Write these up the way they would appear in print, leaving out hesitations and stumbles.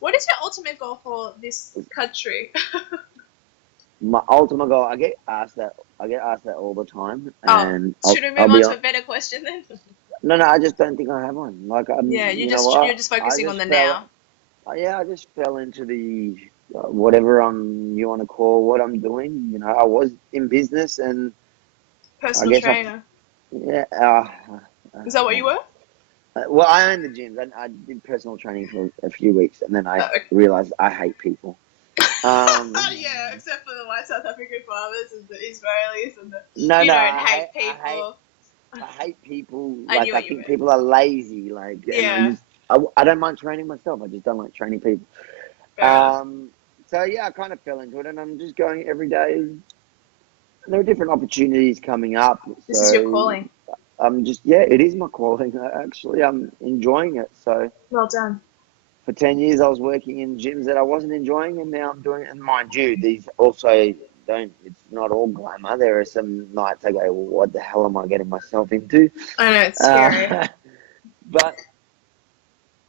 What is your ultimate goal for this country? My ultimate goal, I get asked that. I get asked that all the time, Oh, and should we I'll move on be to on. a better question then? No, no, I just don't think I have one. Like, Yeah, you know you're what? just I focusing on just the fell. now. Yeah, I just fell into the whatever you want to call what I'm doing. You know, I was in business, and I Personal guess trainer. yeah. Is that what you were? Well, I own the gyms. I did personal training for a few weeks, and then I Okay. realized I hate people. Um, Yeah, except for the white South African farmers and the Israelis and the no, you no, don't hate people. I hate people. I knew Like, I what you think meant. people are lazy. Like, and Yeah, I don't mind training myself. I just don't like training people. fair enough. So yeah, I kind of fell into it, and I'm just going every day. There are different opportunities coming up, This is your so calling. I'm just, yeah, it is my calling. Actually, I'm enjoying it. So Well done. for 10 years, I was working in gyms that I wasn't enjoying, and now I'm doing it. And mind you, these also don't. It's not all glamour. There are some nights I go, well, what the hell am I getting myself into? I know it's scary. Uh, but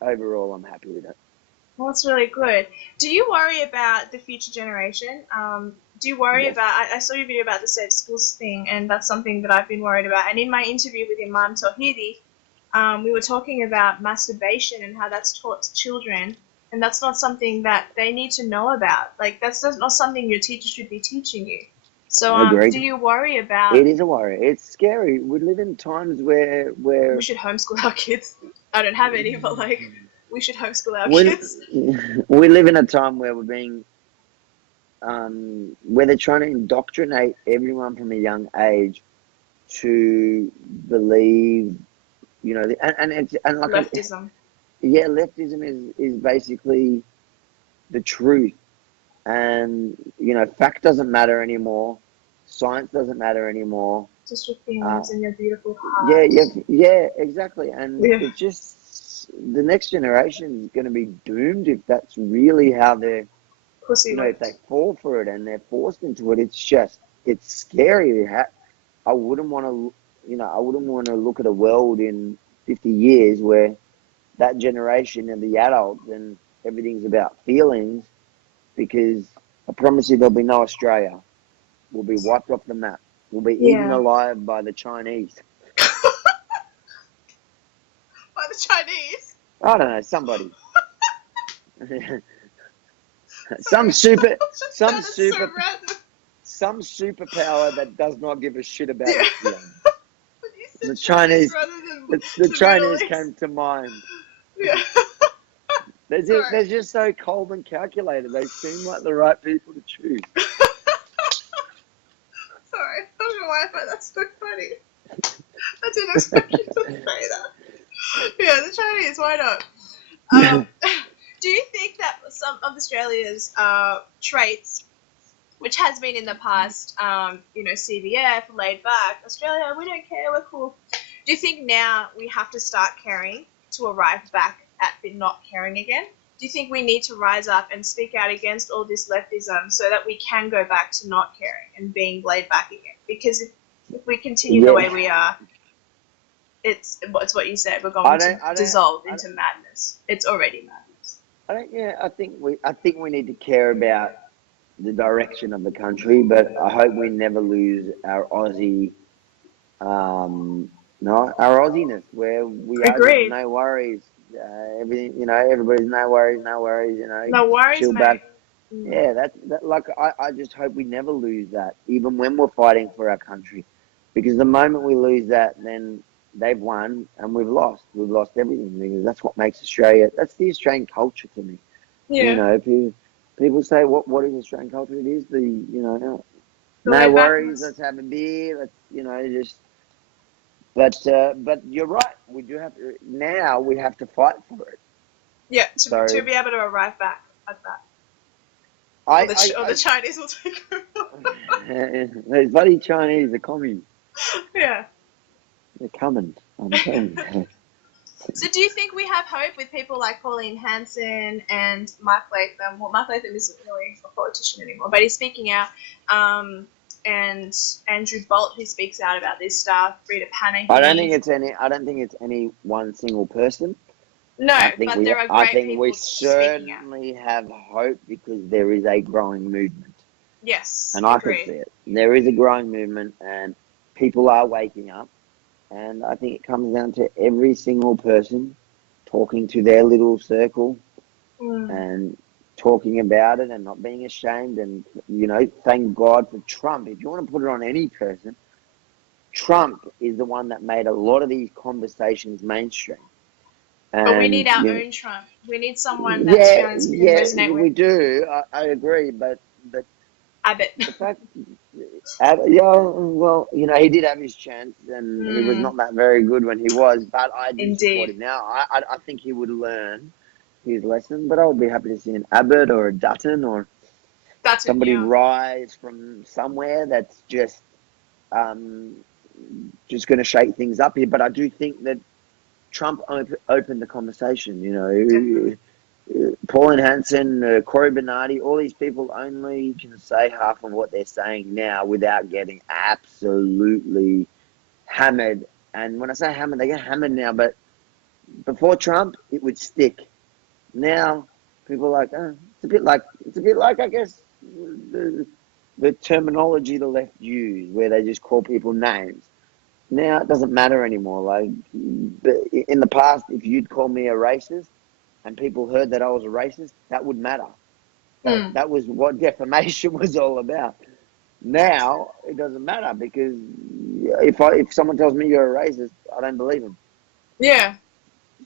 overall, I'm happy with it. Well, that's really good. Do you worry about the future generation? Do you worry Yes. about? I saw your video about the safe schools thing, and that's something that I've been worried about. And in my interview with Imam Tawhidi, we were talking about masturbation and how that's taught to children, and that's not something that they need to know about. Like that's not something your teacher should be teaching you. So, do Agreed. you worry about It is a worry. It's scary. We live in times we where should homeschool our kids? I don't have any, but like we should homeschool our we kids. we live in a time where we're being where they're trying to indoctrinate everyone from a young age to believe, you know, and like Leftism. yeah, leftism is basically the truth, and you know, fact doesn't matter anymore, science doesn't matter anymore. Just your Uh, feelings and your beautiful yeah, heart. yeah, yeah, exactly, and Yeah. it's just the next generation is going to be doomed if that's really how they're, Pussy you know, if they whipped. fall for it and they're forced into it. It's scary. I wouldn't want to, you know, I wouldn't want to look at a world in 50 years where that generation and the adults and everything's about feelings, because I promise you there'll be no Australia. We'll be wiped off the map. We'll be eaten Yeah. alive by the Chinese. By the Chinese. I don't know, somebody. some Sorry. super, That just some sounded so super, random. some superpower that does not give a shit about Yeah. its feelings. But you The said Chinese Chinese, rather than the the Middle Chinese East. came to mind. Yeah. Sorry. They're just so cold and calculated. They seem like the right people to choose. Sorry. I don't know why I find that so funny. I didn't expect you to say that. Yeah, the Chinese, why not? Um, do you think that some of Australia's traits, which has been in the past, CVF, laid back, Australia, we don't care, we're cool. Do you think now we have to start caring to arrive back at not caring again? Do you think we need to rise up and speak out against all this leftism so that we can go back to not caring and being laid back again? Because if we continue the way Yeah, we are, it's what you said. We're I going to don't, I don't, dissolve I into madness. It's already madness. don't. Yeah, I think we need to care about the direction of the country, but I hope we never lose our Aussie, no, our Aussiness, where we are just Agreed. no worries. Everything, you know, everybody's no worries, no worries. You know, No worries, chill back. mate. Mm. Yeah, that like I just hope we never lose that, even when we're fighting for our country, because the moment we lose that, then they've won and we've lost. We've lost everything, because that's what makes Australia. That's the Australian culture to me. You Yeah, know, people say what is Australian culture? It is the, you know, the no laid worries. backness. Let's have a beer. Let's, you know, just. But you're right. We do have to now. We have to fight for it. Yeah, to So be able to arrive back at that, or I the Chinese will take over. those bloody Chinese are coming. Yeah. They're coming. I'm telling you. So do you think we have hope with people like Pauline Hanson and Mark Latham? Well, Mark Latham isn't really a politician anymore, but he's speaking out. and Andrew Bolt, who speaks out about this stuff, Rita Panahy. I don't think it's any one single person. No, but there are I great think people we speaking out. certainly have hope because there is a growing movement. Yes, And I can see it. There is a growing movement and people are waking up. And I think it comes down to every single person talking to their little circle and talking about it and not being ashamed. And, thank God for Trump. If you want to put it on any person, Trump is the one that made a lot of these conversations mainstream. But we need our own Trump. We need someone that's feelings we can resonate with. We do. I agree. But Abbott. The fact, he did have his chance, and he was not that very good when he was. But I do support him now. I think he would learn his lesson. But I would be happy to see an Abbott or a Dutton or somebody rise from somewhere that's just going to shake things up here. But I do think that Trump opened the conversation. Pauline Hanson, Corey Bernardi, all these people only can say half of what they're saying now without getting absolutely hammered. And when I say hammered, they get hammered now. But before Trump, it would stick. Now people are like, it's a bit like I guess the terminology the left use, where they just call people names. Now it doesn't matter anymore. Like in the past, if you'd call me a racist, and people heard that I was a racist, that would matter. That was what defamation was all about. Now, it doesn't matter because if someone tells me you're a racist, I don't believe them. Yeah.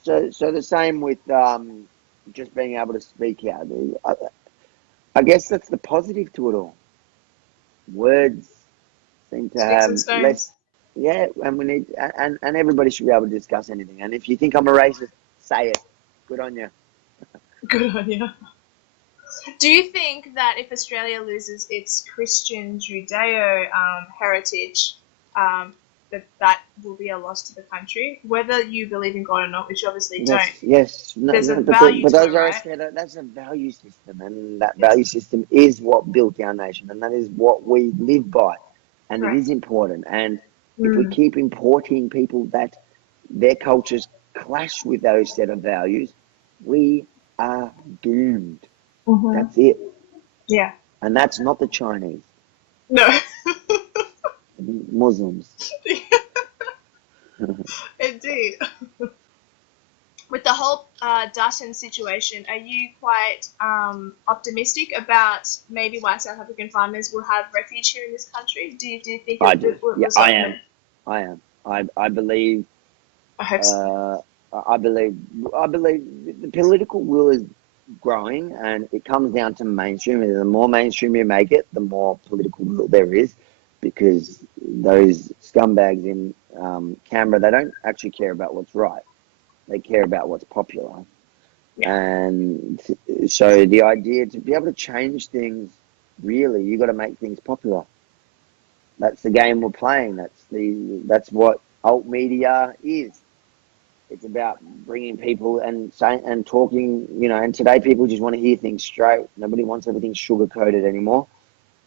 So the same with just being able to speak out. I guess that's the positive to it all. Words seem to have less. Yeah, and we need and everybody should be able to discuss anything. And if you think I'm a racist, say it. Good on you. Good on you. Do you think that if Australia loses its Christian Judeo heritage, that will be a loss to the country, whether you believe in God or not, which you obviously don't? Yes. There's a value to it, right? That's a value system, and that value system is what built our nation, and that is what we live by, and it is important. And if we keep importing people that their cultures clash with those set of values, we are doomed. That's it. Yeah. And that's not the Chinese. No. Muslims. Indeed. With the whole Dutton situation, are you quite optimistic about maybe why South African farmers will have refuge here in this country? Do you think I do. I am. I believe. I hope so. I believe the political will is growing, and it comes down to mainstream. And the more mainstream you make it, the more political will there is, because those scumbags in Canberra, they don't actually care about what's right. They care about what's popular. Yeah. And so the idea to be able to change things, really, you got to make things popular. That's the game we're playing. That's what alt media is. It's about bringing people and saying and talking, and today people just want to hear things straight. Nobody wants everything sugar-coated anymore.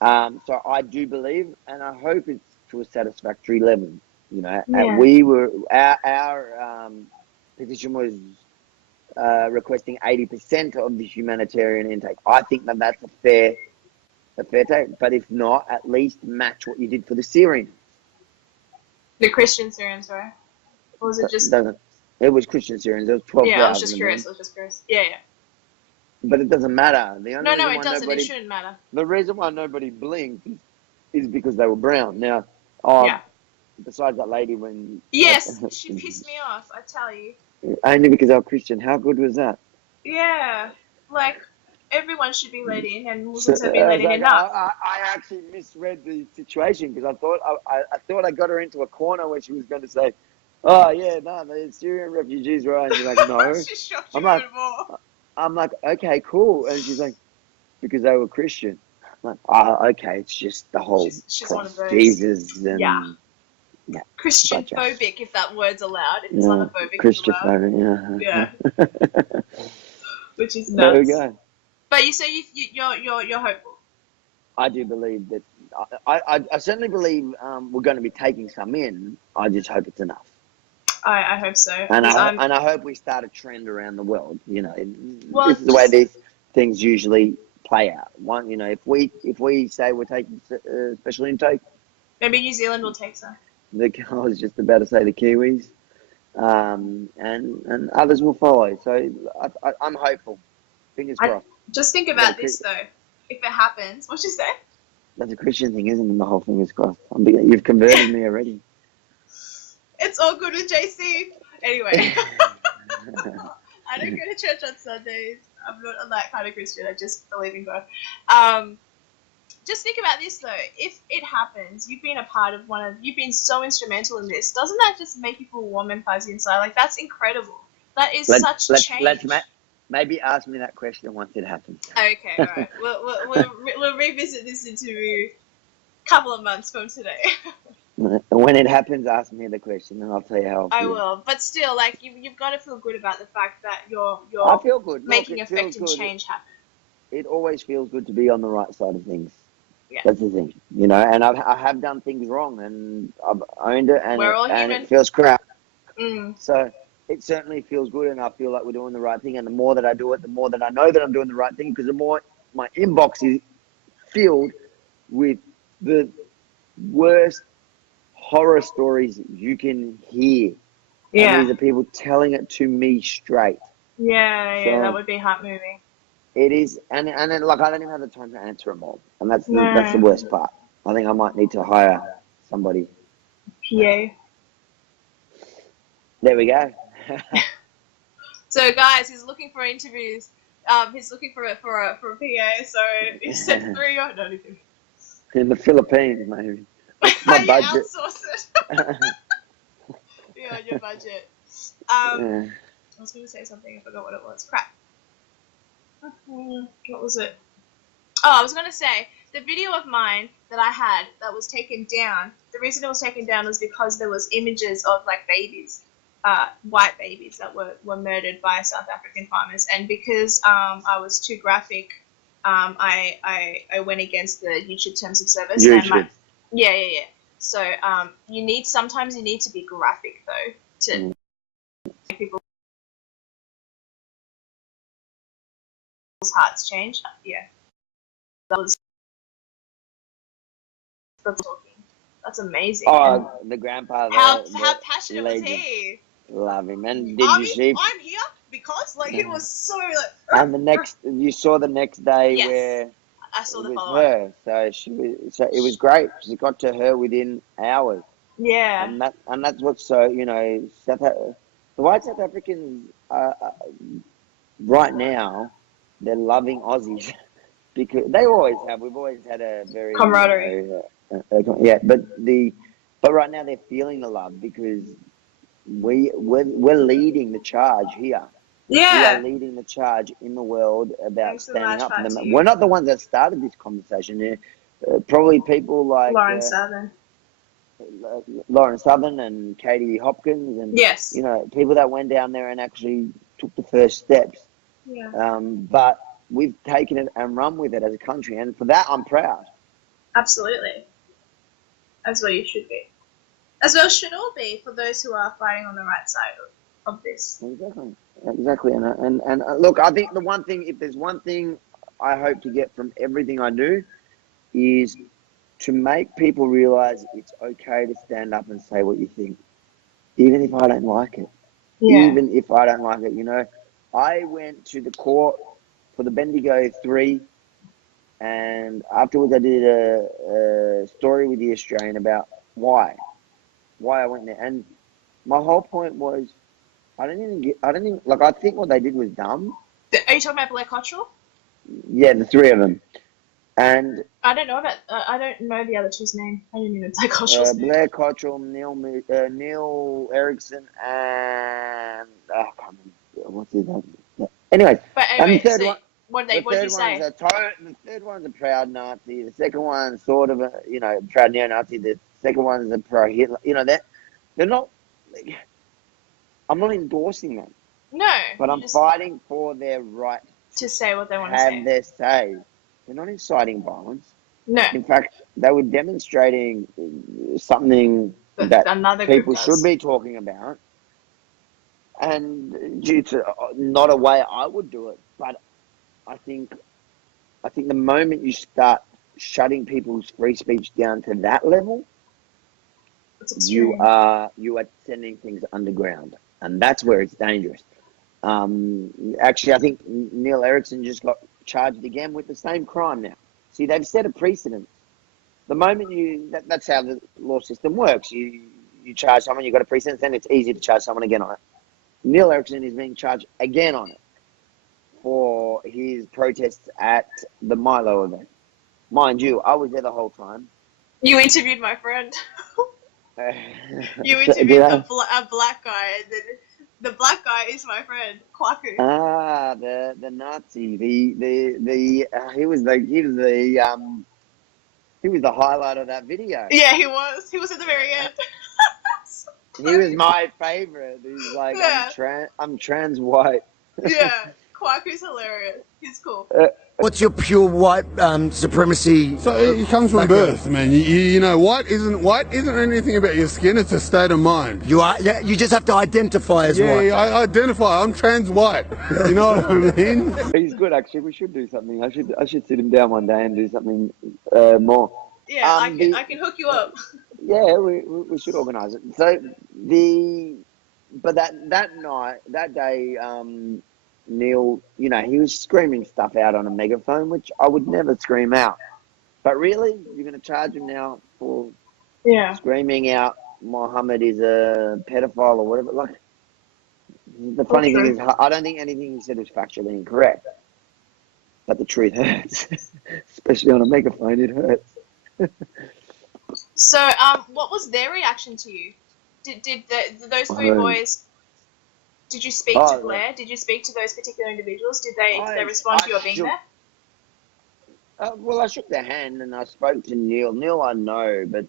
So I do believe, and I hope it's to a satisfactory level. And we were, our petition was requesting 80% of the humanitarian intake. I think that's a fair take. But if not, at least match what you did for the Syrians. The Christian Syrians, right? Or was it just... It was Christian Syrians. It was 12,000. Yeah, I was just curious. Yeah. But it doesn't matter. No, it doesn't. It shouldn't matter. The reason why nobody blinked is because they were brown. Now, besides that lady when... Yes, she pissed me off, I tell you. Only because they were Christian. How good was that? Yeah, everyone should be let in, and Muslims have been let in enough. I actually misread the situation because I thought I got her into a corner where she was going to say, "Oh yeah, no, the Syrian refugees, right?" And she's like, "No." She shocked you even more. I'm like, "Okay, cool," and she's like, "Because they were Christian." I'm like, okay, it's just the whole she's one of those. Jesus and Christian phobic, if that word's allowed. If Islamophobic, Christian phobic, yeah. Which is nuts. There we go. But you're hopeful. I do believe that. I certainly believe we're going to be taking some in. I just hope it's enough. I hope so. And 'Cause I hope we start a trend around the world. You know, Well, this is the way these things usually play out. One, you know, if we say we're taking special intake, maybe New Zealand will take some. I was just about to say the Kiwis, and others will follow. So I'm hopeful. Fingers crossed. Just think about this though. If it happens, what'd you say? That's a Christian thing, isn't it? The whole fingers crossed. You've converted me already. It's all good with JC. Anyway. I don't go to church on Sundays. I'm not that kind of Christian. I just believe in God. Just think about this though. If it happens, you've been a part of you've been so instrumental in this. Doesn't that just make you feel warm and fuzzy inside? Like, that's incredible. That is such change. Maybe ask me that question once it happens. Okay, all right. We'll revisit this interview a couple of months from today. When it happens, ask me the question, and I'll tell you how I feel. I will, but still, like, you've got to feel good about the fact that you're I feel good. making effective change happen. It always feels good to be on the right side of things. Yeah. That's the thing, you know. And I have done things wrong, and I've owned it, and We're all human. it feels crap. Mm. So it certainly feels good, and I feel like we're doing the right thing. And the more that I do it, the more that I know that I'm doing the right thing, because the more my inbox is filled with the worst horror stories you can hear. Yeah. And these are people telling it to me straight. Yeah, so, that would be heart moving. It is, and like, I don't even have the time to answer them all, and that's the worst part. I think I might need to hire somebody. PA. There we go. So guys, he's looking for interviews. He's looking for a PA. So he said 3 or not even. In the Philippines, maybe. My budget. Outsource it. Yeah, your budget. I was going to say something. I forgot what it was. Crap. What was it? Oh, I was going to say, the video of mine that I had that was taken down, the reason it was taken down was because there was images of, like, babies, white babies that were murdered by South African farmers. And because I was too graphic, I went against the YouTube terms of service. YouTube. Yeah. So sometimes you need to be graphic, though, to make people's hearts change. Yeah. That's talking. That's amazing. Oh, the grandpa. How passionate was he? Love him. And did you see? I'm here because, like, it was so, like. And you saw the next day where I saw the follow her. So it was great. She got to her within hours. Yeah. And that's what's so, you know, the white South Africans right now, they're loving Aussies because they always have. We've always had a very camaraderie. But right now they're feeling the love because we're leading the charge here. Yeah. We are leading the charge in the world about standing up for them. You. We're not the ones that started this conversation. Probably people like Lauren Southern and Katie Hopkins and you know, people that went down there and actually took the first steps. Yeah. But we've taken it and run with it as a country, and for that I'm proud. Absolutely. As well you should be. As well should all be for those who are fighting on the right side of this. Exactly. And look, I think if there's one thing I hope to get from everything I do is to make people realize it's okay to stand up and say what you think, even if I don't like it. Yeah. Even if I don't like it, you know. I went to the court for the Bendigo 3, and afterwards I did a story with the Australian about why I went there. And my whole point was, I think what they did was dumb. Are you talking about Blair Cottrell? Yeah, the 3 of them. And I don't know the other 2's name. I didn't even say Cottrell's name. Blair Cottrell, Neil Erikson, and I can't remember what's his name. Yeah. Anyway, and the third one. What did you say? The third one's a proud Nazi. The second one's sort of a, you know, proud neo-Nazi. The second one's a pro-Hitler. You know, they're not. I'm not endorsing them. No. But I'm fighting for their right to say what they want to say. Have their say. They're not inciting violence. No, In fact, they were demonstrating something but that another group people should does. be talking about, and due to not a way I would do it, but I think the moment you start shutting people's free speech down to that level, It's you extreme. are sending things underground, and that's where it's dangerous. Actually, I think Neil Erikson just got charged again with the same crime now. See, they've set a precedent. The moment that's how the law system works. You charge someone, you got a precedent, then it's easy to charge someone again on it. Neil Erikson is being charged again on it for his protests at the Milo event. Mind you, I was there the whole time. You interviewed my friend. You Did interviewed I? a black guy, and then the black guy is my friend, Kwaku. Ah, the Nazi, he was the highlight of that video. Yeah, he was. He was at the very end. He was my favorite. He's like, Yeah, I'm trans white. yeah. Kwaku's hilarious. He's cool. What's your pure white supremacy? So it comes from birth, man. You know, white isn't anything about your skin. It's a state of mind. Yeah, you just have to identify as Yeah, white. I identify. I'm trans white. You know what I mean? He's good, actually. We should do something. I should sit him down one day and do something more. Yeah, I can hook you up. Yeah, we should organise it. So but that night, that day, Neil, you know, he was screaming stuff out on a megaphone, which I would never scream out. But really, you're going to charge him now for screaming out Mohammed is a pedophile or whatever? Like, the funny thing is, I don't think anything he said was factually incorrect. But the truth hurts, especially on a megaphone. It hurts. So, what was their reaction to you? Did those three boys? Did you speak to Blair? Did you speak to those particular individuals? Did they respond to your being there? Well, I shook their hand and I spoke to Neil. Neil, I know, but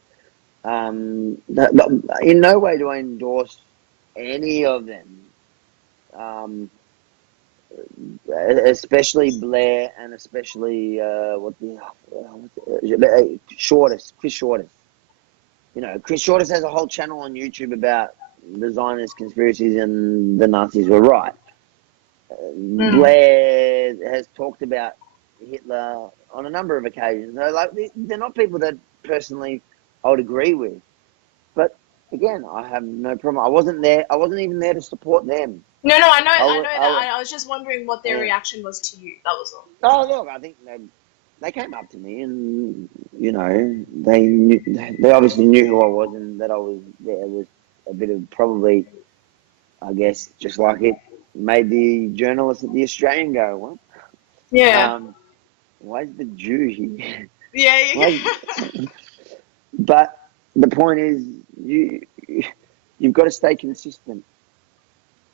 in no way do I endorse any of them. Especially Blair and especially Shortest, Chris Shortest. You know, Chris Shortest has a whole channel on YouTube about the Zionist conspiracies and the Nazis were right. Blair has talked about Hitler on a number of occasions. They're not people that personally I would agree with. But again, I have no problem. I wasn't there. I wasn't even there to support them. No, I know that. I was just wondering what their reaction was to you. That was all. Oh, look, I think they came up to me and, you know, they obviously knew who I was and that I was there was a bit of probably, I guess, just like it made the journalists at the Australian go, what? Yeah. Why is the Jew here? Yeah. But the point is, you've got to stay consistent.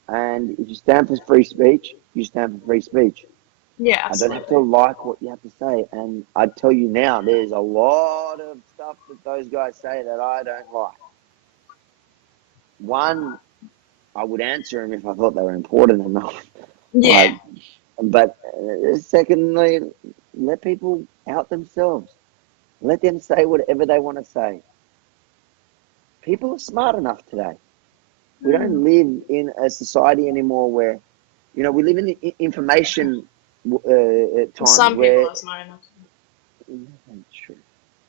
And if you stand for free speech, you stand for free speech. Yeah, I absolutely. don't have to like what you have to say. And I tell you now, there's a lot of stuff that those guys say that I don't like. One, I would answer them if I thought they were important enough. Yeah. But secondly, let people out themselves. Let them say whatever they want to say. People are smart enough today. We don't live in a society anymore where, you know, we live in the information times. Some people are smart enough. That's true.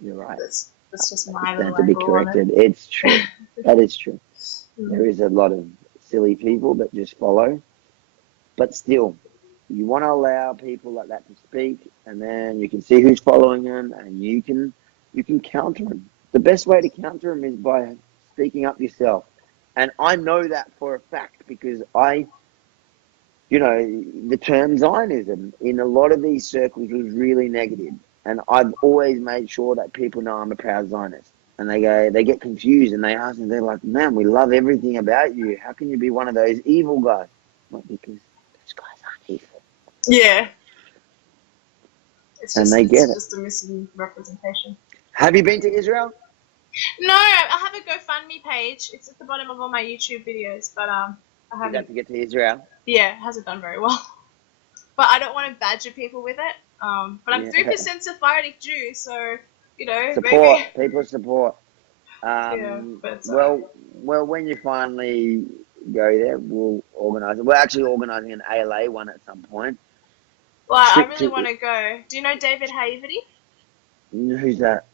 You're right. That's just my little to be angle on corrected. it. It's true. That is true. There is a lot of silly people that just follow. But still, you want to allow people like that to speak, and then you can see who's following them, and you can counter them. The best way to counter them is by speaking up yourself. And I know that for a fact because the term Zionism in a lot of these circles was really negative. And I've always made sure that people know I'm a proud Zionist. And they get confused and they ask me, they're like, man, we love everything about you. How can you be one of those evil guys? Well, because those guys aren't evil. Yeah. It's just a misrepresentation. Have you been to Israel? No, I have a GoFundMe page. It's at the bottom of all my YouTube videos, but I haven't. You have to get to Israel. Yeah, it hasn't done very well. But I don't want to badger people with it. But I'm Yeah. 3% Sephardic Jew, so Support. maybe. People support. Yeah, but it's Well, when you finally go there, we'll organise it. We're actually organising an ALA one at some point. well, I Stick really to want to go. Do you know David Haivity? who's that?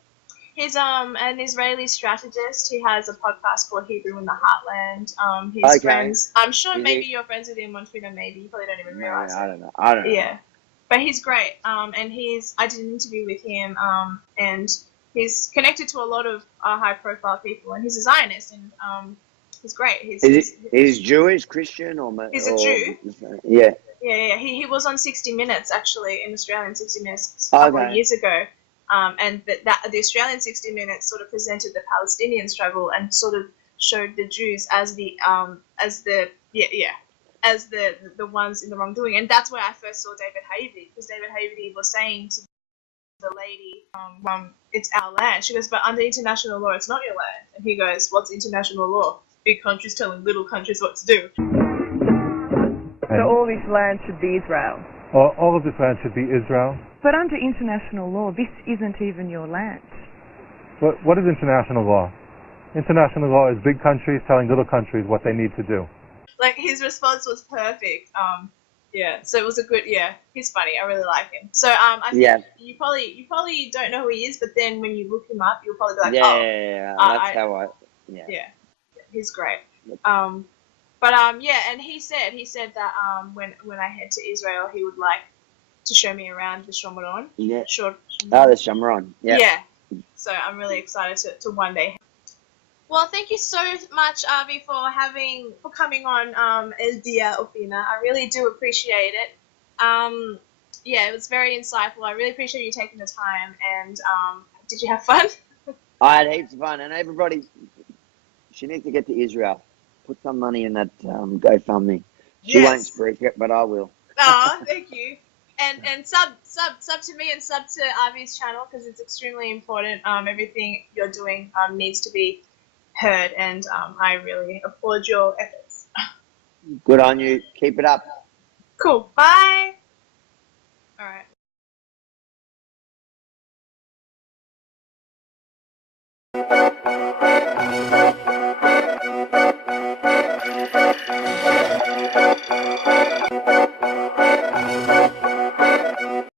He's an Israeli strategist. He has a podcast called Hebrew in the Heartland. His Okay. friends. I'm sure Is maybe he- you're friends with him on Twitter. Maybe you probably don't even No, realize I it. don't know. I don't know. Yeah, but he's great. And I did an interview with him. And he's connected to a lot of high-profile people, and he's a Zionist, and he's great. He's Jewish, Christian, He's a Jew. Yeah. Yeah. He was on 60 Minutes actually in Australian 60 Minutes a couple of years ago. And that the Australian 60 Minutes sort of presented the Palestinian struggle and sort of showed the Jews as the ones in the wrongdoing. And that's where I first saw David Haivity, because David Haivity was saying to the lady, it's our land. She goes, but under international law, it's not your land. And he goes, what's international law? Big countries telling little countries what to do. So all this land should be Israel. All of this land should be Israel. But under international law, this isn't even your land. What is international law? International law is big countries telling little countries what they need to do. Like, his response was perfect. So it was a good, he's funny. I really like him. So I think you probably don't know who he is, but then when you look him up, you'll probably be like, he's great. And he said that when I head to Israel, he would like to show me around the Shomron. Yeah. Sure. Oh, the Shomron. Yeah. Yeah. So I'm really excited to one day. Well, thank you so much, Avi, for coming on El Dia Opina. I really do appreciate it. It was very insightful. I really appreciate you taking the time. And did you have fun? I had heaps of fun, and everybody, she needs to get to Israel. Put some money in that GoFundMe. She won't speak it, but I will. Oh, thank you. And sub to me and sub to Avi's channel, because it's extremely important. Everything you're doing needs to be heard, and I really applaud your efforts. Good on you. Keep it up. Cool. Bye. All right.